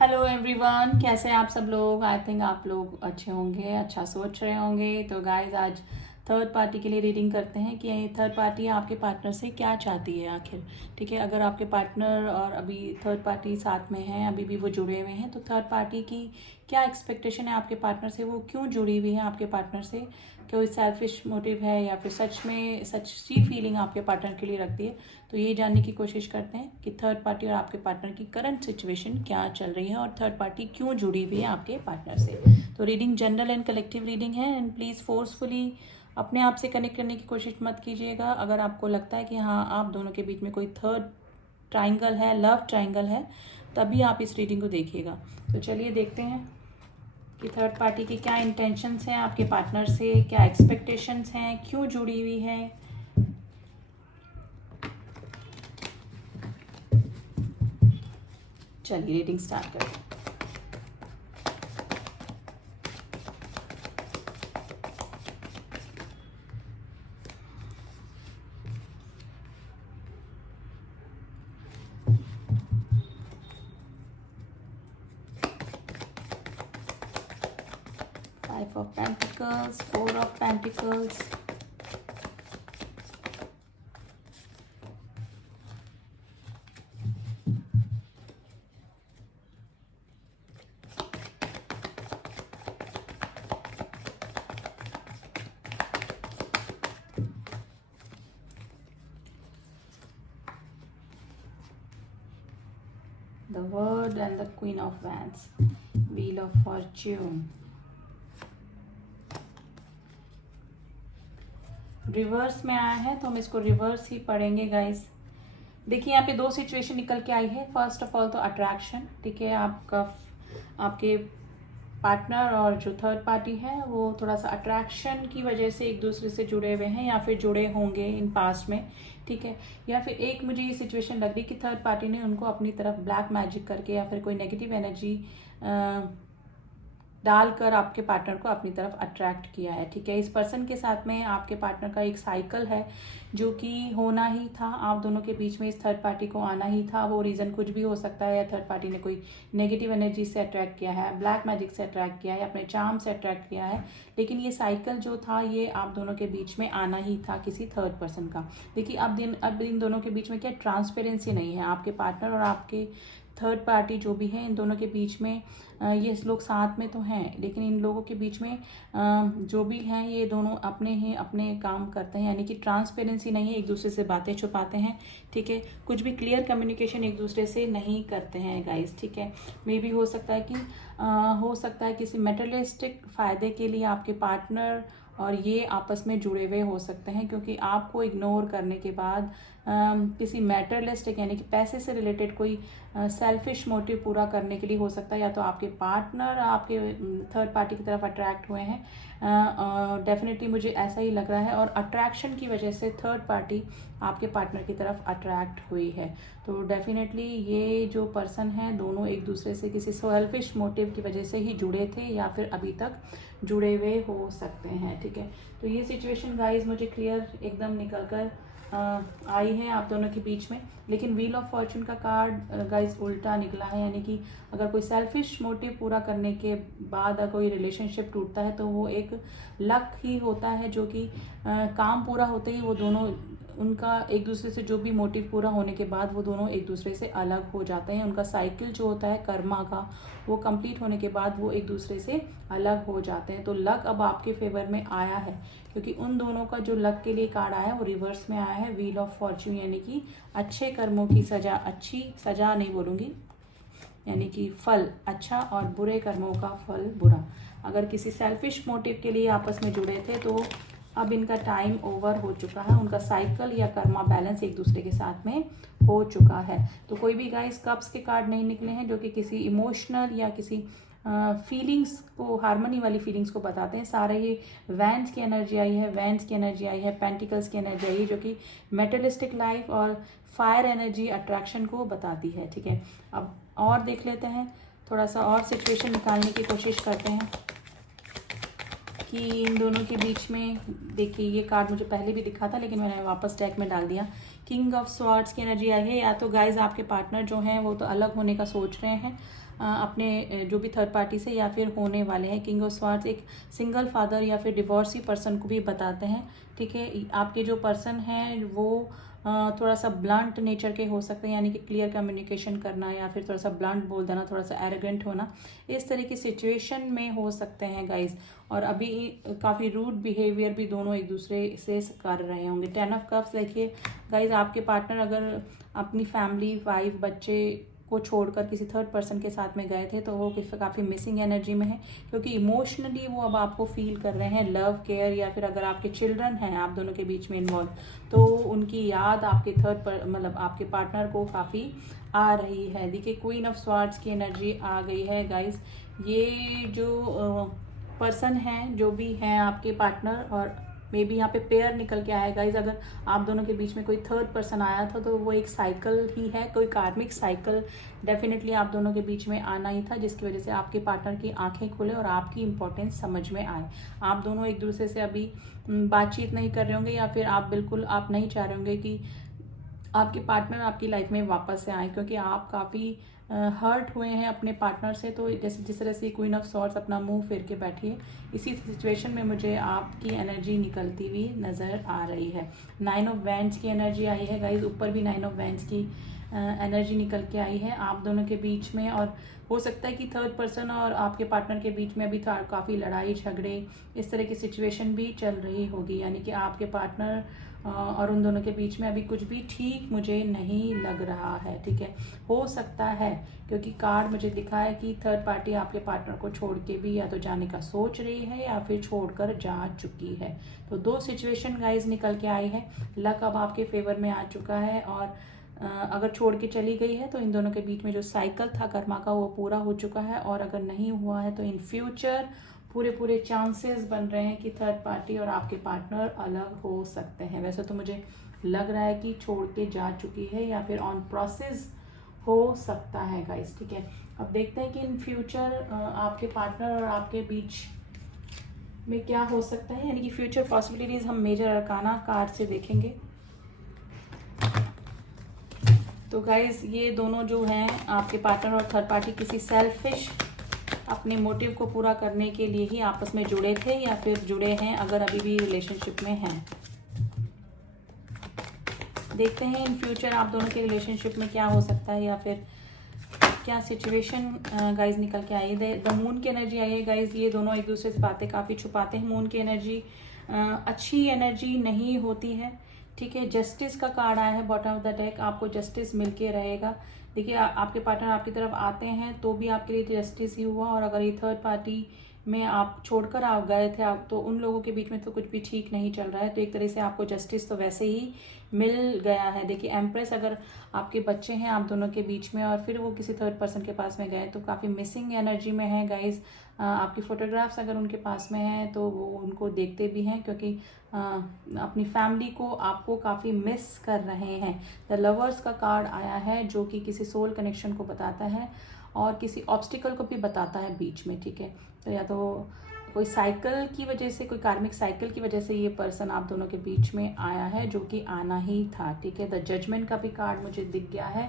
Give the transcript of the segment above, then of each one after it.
Hello everyone, कैसे हैं आप सब लोग। आई थिंक आप लोग अच्छे होंगे, अच्छा सोच रहे होंगे। तो गाइस, आज थर्ड पार्टी के लिए रीडिंग करते हैं कि थर्ड पार्टी आपके पार्टनर से क्या चाहती है आखिर। ठीक है, अगर आपके पार्टनर और अभी थर्ड पार्टी साथ में हैं, अभी भी वो जुड़े हुए हैं, तो थर्ड पार्टी की क्या एक्सपेक्टेशन है आपके पार्टनर से, वो क्यों जुड़ी हुई है आपके पार्टनर से। कोई सेल्फिश मोटिव है या फिर सच में सच्ची फीलिंग आपके पार्टनर के लिए रखती है। तो ये जानने की कोशिश करते हैं कि थर्ड पार्टी और आपके पार्टनर की करंट सिचुएशन क्या चल रही है और थर्ड पार्टी क्यों जुड़ी हुई है आपके पार्टनर से। तो reading general and collective reading है, एंड प्लीज़ फोर्सफुली अपने आप से कनेक्ट करने की कोशिश मत कीजिएगा। अगर आपको लगता है कि हाँ, आप दोनों के बीच में कोई थर्ड ट्राइंगल है, लव ट्राइंगल है, तभी आप इस रीडिंग को देखिएगा। तो चलिए देखते हैं कि थर्ड पार्टी की क्या इंटेंशंस हैं आपके पार्टनर से, क्या एक्सपेक्टेशंस हैं, क्यों जुड़ी हुई है। चलिए रीडिंग स्टार्ट करते हैं। Five of Pentacles, Four of Pentacles, the World and the Queen of Wands, Wheel of Fortune. Reverse में आया है तो हम इसको रिवर्स ही पढ़ेंगे गाइस। देखिए, यहाँ पे दो सिचुएशन निकल के आई है। फर्स्ट ऑफ ऑल तो अट्रैक्शन, ठीक है, आपके पार्टनर और जो थर्ड पार्टी है वो थोड़ा सा अट्रैक्शन की वजह से एक दूसरे से जुड़े हुए हैं या फिर जुड़े होंगे इन पास्ट में। ठीक है, या फिर एक मुझे ये सिचुएशन लग रही कि थर्ड पार्टी ने उनको अपनी तरफ ब्लैक मैजिक करके या फिर कोई नेगेटिव एनर्जी डालकर आपके पार्टनर को अपनी तरफ अट्रैक्ट किया है। ठीक है, इस पर्सन के साथ में आपके पार्टनर का एक साइकिल है जो कि होना ही था। आप दोनों के बीच में इस थर्ड पार्टी को आना ही था। वो रीज़न कुछ भी हो सकता है, या थर्ड पार्टी ने कोई नेगेटिव एनर्जी से अट्रैक्ट किया है, ब्लैक मैजिक से अट्रैक्ट किया है, अपने चार्म से अट्रैक्ट किया है, लेकिन ये साइकिल जो था ये आप दोनों के बीच में आना ही था किसी थर्ड पर्सन का। देखिए, अब इन दोनों के बीच में क्या ट्रांसपेरेंसी नहीं है। आपके पार्टनर और आपके थर्ड पार्टी जो भी है, इन दोनों के बीच में ये लोग साथ में तो हैं, लेकिन इन लोगों के बीच में जो भी हैं ये दोनों अपने ही अपने काम करते हैं, यानी कि ट्रांसपेरेंसी नहीं है, एक दूसरे से बातें छुपाते हैं। ठीक है, कुछ भी क्लियर कम्युनिकेशन एक दूसरे से नहीं करते हैं गाइस। ठीक है, मे भी हो सकता है किसी मेटेरियलिस्टिक फ़ायदे के लिए आपके पार्टनर और ये आपस में जुड़े हुए हो सकते हैं, क्योंकि आपको इग्नोर करने के बाद किसी मैटरलिस्टिक यानी कि पैसे से रिलेटेड कोई सेल्फिश मोटिव पूरा करने के लिए हो सकता है। या तो आपके पार्टनर आपके थर्ड पार्टी की तरफ अट्रैक्ट हुए हैं, डेफिनेटली मुझे ऐसा ही लग रहा है, और अट्रैक्शन की वजह से थर्ड पार्टी आपके पार्टनर की तरफ अट्रैक्ट हुई है। तो डेफिनेटली ये जो पर्सन है दोनों एक दूसरे से किसी सेल्फिश मोटिव की वजह से ही जुड़े थे या फिर अभी तक जुड़े हुए हो सकते हैं। ठीक है, तो ये सिचुएशन गाइज मुझे क्लियर एकदम निकल कर आई है आप दोनों के बीच में। लेकिन व्हील ऑफ फॉर्चून का कार्ड गाइज उल्टा निकला है, यानी कि अगर कोई सेल्फिश मोटिव पूरा करने के बाद अगर कोई रिलेशनशिप टूटता है तो वो एक लक ही होता है, जो कि काम पूरा होते ही वो दोनों उनका एक दूसरे से जो भी मोटिव पूरा होने के बाद वो दोनों एक दूसरे से अलग हो जाते हैं। उनका साइकिल जो होता है कर्मा का, वो कंप्लीट होने के बाद वो एक दूसरे से अलग हो जाते हैं। तो लक अब आपके फेवर में आया है, क्योंकि उन दोनों का जो लक के लिए कार्ड आया है वो रिवर्स में आया है, व्हील ऑफ फॉर्च्यून, यानी कि अच्छे कर्मों की सजा, अच्छी सजा नहीं बोलूँगी, यानी कि फल अच्छा और बुरे कर्मों का फल बुरा। अगर किसी सेल्फिश मोटिव के लिए आपस में जुड़े थे तो अब इनका टाइम ओवर हो चुका है, उनका साइकिल या कर्मा बैलेंस एक दूसरे के साथ में हो चुका है। तो कोई भी गाइस कप्स के कार्ड नहीं निकले हैं जो कि किसी इमोशनल या किसी फीलिंग्स को, हार्मनी वाली फीलिंग्स को बताते हैं। सारे ही वैंड्स की एनर्जी आई है, वैंड्स की एनर्जी आई है, पेंटिकल्स की एनर्जी आई है, जो कि मेटलिस्टिक लाइफ और फायर एनर्जी अट्रैक्शन को बताती है। ठीक है, अब और देख लेते हैं, थोड़ा सा और सिचुएशन निकालने की कोशिश करते हैं कि इन दोनों के बीच में। देखिए, ये कार्ड मुझे पहले भी दिखा था लेकिन मैंने वापस डेक में डाल दिया। किंग ऑफ स्वॉर्ड्स की एनर्जी आई है। या तो गाइज आपके पार्टनर जो हैं वो तो अलग होने का सोच रहे हैं, अपने जो भी थर्ड पार्टी से या फिर होने वाले हैं। किंग ऑफ स्वार्ड्स एक सिंगल फादर या फिर डिवोर्सी पर्सन को भी बताते हैं, ठीक है। आपके जो पर्सन हैं वो थोड़ा सा ब्लंट नेचर के हो सकते हैं, यानी कि क्लियर कम्युनिकेशन करना या फिर थोड़ा सा ब्लंट बोल देना, थोड़ा सा एरोगेंट होना, इस तरह की सिचुएशन में हो सकते हैं गाइज। और अभी काफ़ी रूड बिहेवियर भी दोनों एक दूसरे से कर रहे होंगे। 10 ऑफ कप्स देखिए गाइज, आपके पार्टनर अगर अपनी फैमिली, वाइफ, बच्चे को छोड़कर किसी थर्ड पर्सन के साथ में गए थे तो वो काफ़ी मिसिंग एनर्जी में है, क्योंकि इमोशनली वो अब आपको फील कर रहे हैं लव, केयर, या फिर अगर आपके चिल्ड्रन हैं आप दोनों के बीच में इन्वॉल्व, तो उनकी याद आपके मतलब आपके पार्टनर को काफ़ी आ रही है। देखिए क्वीन ऑफ स्वार्ड्स की एनर्जी आ गई है गाइज। ये जो पर्सन हैं, जो भी हैं आपके पार्टनर, और मे बी यहाँ पे पेयर निकल के आया गाइज। अगर आप दोनों के बीच में कोई थर्ड पर्सन आया था तो वो एक साइकिल ही है, कोई कार्मिक साइकिल डेफिनेटली आप दोनों के बीच में आना ही था, जिसकी वजह से आपके पार्टनर की आंखें खुले और आपकी इंपॉर्टेंस समझ में आए। आप दोनों एक दूसरे से अभी बातचीत नहीं कर रहे होंगे, या फिर आप नहीं चाह रहे होंगे कि आपके पार्टनर आपकी लाइफ में वापस से आए, क्योंकि आप काफ़ी हर्ट हुए हैं अपने पार्टनर से। तो जैसे जिस तरह से क्वीन ऑफ सॉर्ड्स अपना मुंह फेर के बैठी है, इसी सिचुएशन में मुझे आपकी एनर्जी निकलती हुई नज़र आ रही है। 9 ऑफ वैंड्स की एनर्जी आई है गाइज, ऊपर भी 9 ऑफ वैंड्स की एनर्जी निकल के आई है आप दोनों के बीच में। और हो सकता है कि थर्ड पर्सन और आपके पार्टनर के बीच में अभी काफ़ी लड़ाई झगड़े इस तरह की सिचुएशन भी चल रही होगी, यानी कि आपके पार्टनर और उन दोनों के बीच में अभी कुछ भी ठीक मुझे नहीं लग रहा है, ठीक है। हो सकता है, क्योंकि कार्ड मुझे दिखा है कि थर्ड पार्टी आपके पार्टनर को छोड़ के भी या तो जाने का सोच रही है या फिर छोड़कर जा चुकी है। तो 2 सिचुएशन गाइज निकल के आई है। लक अब आपके फेवर में आ चुका है, और अगर छोड़ के चली गई है तो इन दोनों के बीच में जो साइकिल था कर्मा का वो पूरा हो चुका है, और अगर नहीं हुआ है तो इन फ्यूचर पूरे चांसेस बन रहे हैं कि थर्ड पार्टी और आपके पार्टनर अलग हो सकते हैं। वैसे तो मुझे लग रहा है कि छोड़ के जा चुकी है या फिर ऑन प्रोसेस हो सकता है गाइस, ठीक है। अब देखते हैं कि इन फ्यूचर आपके पार्टनर और आपके बीच में क्या हो सकता है, यानी कि फ्यूचर पॉसिबिलिटीज हम मेजर अरकाना कार्ड से देखेंगे। तो गाइज ये दोनों जो हैं आपके पार्टनर और थर्ड पार्टी किसी सेल्फिश अपने मोटिव को पूरा करने के लिए ही आपस में जुड़े थे या फिर जुड़े हैं, अगर अभी भी रिलेशनशिप में हैं। देखते हैं इन फ्यूचर आप दोनों के रिलेशनशिप में क्या हो सकता है या फिर क्या सिचुएशन गाइज निकल के आई है। द मून की एनर्जी आई है गाइज। ये दोनों एक दूसरे से बातें काफ़ी छुपाते हैं। मून की एनर्जी अच्छी एनर्जी नहीं होती है, ठीक है। जस्टिस का कार्ड आया है बॉटम ऑफ द डेक, आपको जस्टिस मिलके रहेगा। देखिए आपके पार्टनर आपकी तरफ आते हैं तो भी आपके लिए जस्टिस ही हुआ, और अगर ये थर्ड पार्टी में आप छोड़कर आप गए थे आप, तो उन लोगों के बीच में तो कुछ भी ठीक नहीं चल रहा है, तो एक तरह से आपको जस्टिस तो वैसे ही मिल गया है। देखिए एम्प्रेस, अगर आपके बच्चे हैं आप दोनों के बीच में और फिर वो किसी थर्ड पर्सन के पास में गए तो काफ़ी मिसिंग एनर्जी में है गाइज। आपकी फोटोग्राफ्स अगर उनके पास में हैं तो वो उनको देखते भी हैं, क्योंकि अपनी फैमिली को आपको काफ़ी मिस कर रहे हैं। द लवर्स का कार्ड आया है जो कि किसी सोल कनेक्शन को बताता है और किसी ऑब्स्टिकल को भी बताता है बीच में, ठीक है। तो या तो कोई साइकिल की वजह से, कोई कार्मिक साइकिल की वजह से ये पर्सन आप दोनों के बीच में आया है, जो कि आना ही था, ठीक है। द जजमेंट का भी कार्ड मुझे दिख गया है,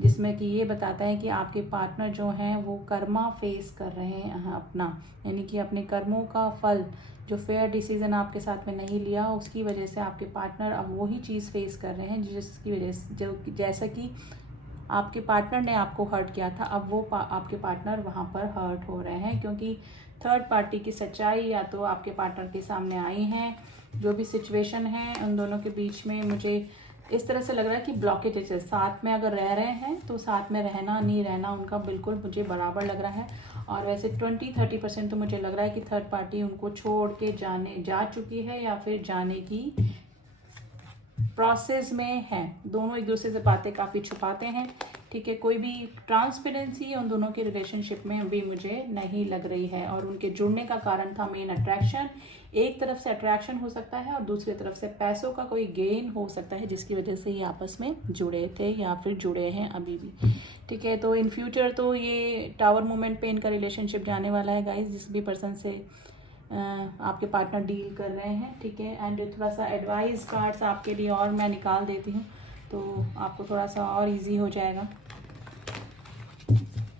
जिसमें कि ये बताता है कि आपके पार्टनर जो हैं वो कर्मा फेस कर रहे हैं अपना, यानी कि अपने कर्मों का फल, जो फेयर डिसीजन आपके साथ में नहीं लिया उसकी वजह से आपके पार्टनर अब वही चीज़ फेस कर रहे हैं जिसकी वजह से, जो जैसा कि आपके पार्टनर ने आपको हर्ट किया था, अब वो आपके पार्टनर वहाँ पर हर्ट हो रहे हैं, क्योंकि थर्ड पार्टी की सच्चाई या तो आपके पार्टनर के सामने आई है। जो भी सिचुएशन है उन दोनों के बीच में मुझे इस तरह से लग रहा है कि ब्लॉकेज है। साथ में अगर रह रहे हैं तो साथ में रहना नहीं रहना उनका बिल्कुल मुझे बराबर लग रहा है, और वैसे 20-30% तो मुझे लग रहा है कि थर्ड पार्टी उनको छोड़ के जा चुकी है या फिर जाने की प्रोसेस में है। दोनों एक दूसरे से बातें काफ़ी छुपाते हैं, ठीक है। कोई भी ट्रांसपेरेंसी उन दोनों के रिलेशनशिप में भी मुझे नहीं लग रही है, और उनके जुड़ने का कारण था मेन अट्रैक्शन। एक तरफ से अट्रैक्शन हो सकता है और दूसरी तरफ से पैसों का कोई गेन हो सकता है, जिसकी वजह से ये आपस में जुड़े थे या फिर जुड़े हैं अभी भी, ठीक है। तो इन फ्यूचर तो ये टावर मूवमेंट पे इनका रिलेशनशिप जाने वाला है गाइज, जिस भी पर्सन से आपके पार्टनर डील कर रहे हैं, ठीक है। एंड थोड़ा सा एडवाइस कार्ड्स आपके लिए और मैं निकाल देती हूँ तो आपको थोड़ा सा और इजी हो जाएगा।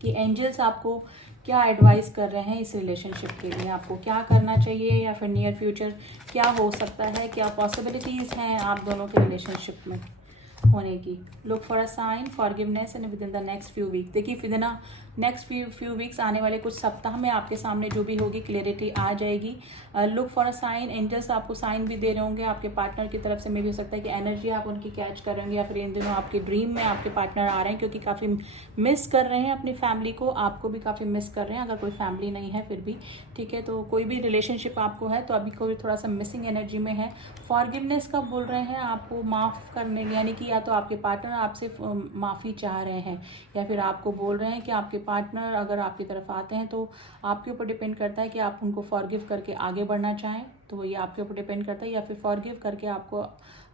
कि एंजल्स आपको क्या एडवाइस कर रहे हैं इस रिलेशनशिप के लिए, आपको क्या करना चाहिए या फिर नियर फ्यूचर क्या हो सकता है, क्या पॉसिबिलिटीज़ हैं आप दोनों के रिलेशनशिप में होने की। Look for a sign forgiveness and within the next few week. देखिए within next few weeks, आने वाले कुछ सप्ताह में आपके सामने जो भी होगी क्लियरिटी आ जाएगी। Look for a sign, angels आपको साइन भी दे रहे होंगे आपके पार्टनर की तरफ से। मे भी हो सकता है कि एनर्जी आप उनकी कैच कर रहे होंगे या फिर इन दिनों आपके ड्रीम में आपके पार्टनर आ रहे हैं, क्योंकि काफ़ी मिस कर रहे हैं अपनी फैमिली को, आपको भी काफ़ी मिस कर रहे हैं। अगर कोई फैमिली नहीं है फिर भी ठीक है, तो कोई भी रिलेशनशिप आपको है तो अभी कोई थोड़ा सा मिसिंग एनर्जी में है। फॉरगिवनेस का बोल रहे हैं आपको माफ़ करने, यानी कि या तो आपके पार्टनर आपसे माफ़ी चाह रहे हैं या फिर आपको बोल रहे हैं कि आपके पार्टनर अगर आपकी तरफ आते हैं तो आपके ऊपर डिपेंड करता है कि आप उनको फॉरगिव करके आगे बढ़ना चाहें, तो ये आपके ऊपर डिपेंड करता है, या फिर फॉरगिव करके आपको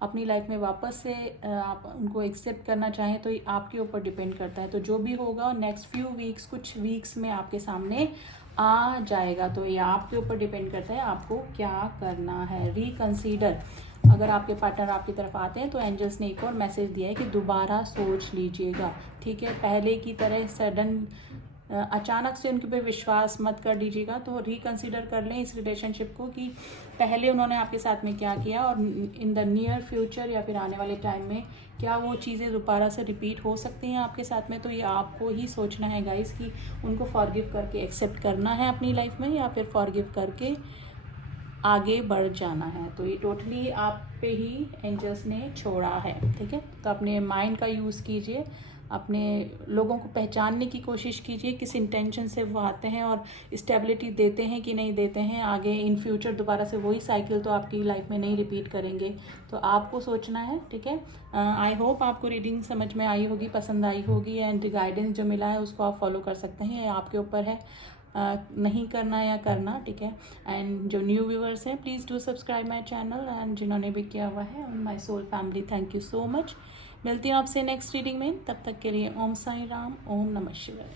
अपनी लाइफ में वापस से आप उनको एक्सेप्ट करना चाहें, तो ये आपके ऊपर डिपेंड करता है। तो जो भी होगा नेक्स्ट फ्यू वीक्स, कुछ वीक्स में आपके सामने आ जाएगा, तो ये आपके ऊपर डिपेंड करता है आपको क्या करना है। रिकंसीडर, अगर आपके पार्टनर आपकी तरफ आते हैं तो एंजल्स ने एक और मैसेज दिया है कि दोबारा सोच लीजिएगा, ठीक है। पहले की तरह सडन अचानक से उनके पे विश्वास मत कर लीजिएगा, तो रिकंसीडर कर लें इस रिलेशनशिप को कि पहले उन्होंने आपके साथ में क्या किया और इन द नियर फ्यूचर या फिर आने वाले टाइम में क्या वो चीज़ें दोबारा से रिपीट हो सकती हैं आपके साथ में। तो ये आपको ही सोचना है गाइस कि उनको फॉरगिव करके एक्सेप्ट करना है अपनी लाइफ में या फिर फॉरगिव करके आगे बढ़ जाना है। तो ये टोटली आप पे ही एंजल्स ने छोड़ा है, ठीक है। तो अपने माइंड का यूज़ कीजिए, अपने लोगों को पहचानने की कोशिश कीजिए किस इंटेंशन से वो आते हैं और स्टेबिलिटी देते हैं कि नहीं देते हैं। आगे इन फ्यूचर दोबारा से वही साइकिल तो आपकी लाइफ में नहीं रिपीट करेंगे, तो आपको सोचना है, ठीक है। आई होप आपको रीडिंग समझ में आई होगी, पसंद आई होगी, एंड गाइडेंस जो मिला है उसको आप फॉलो कर सकते हैं, ये आपके ऊपर है नहीं करना या करना, ठीक है। एंड जो न्यू व्यूअर्स हैं please do subscribe my channel, and जिन्होंने भी किया हुआ है my soul family, thank you so much. मिलती हूँ आपसे नेक्स्ट रीडिंग में, तब तक के लिए ओम साई राम, ओम नमः शिवाय।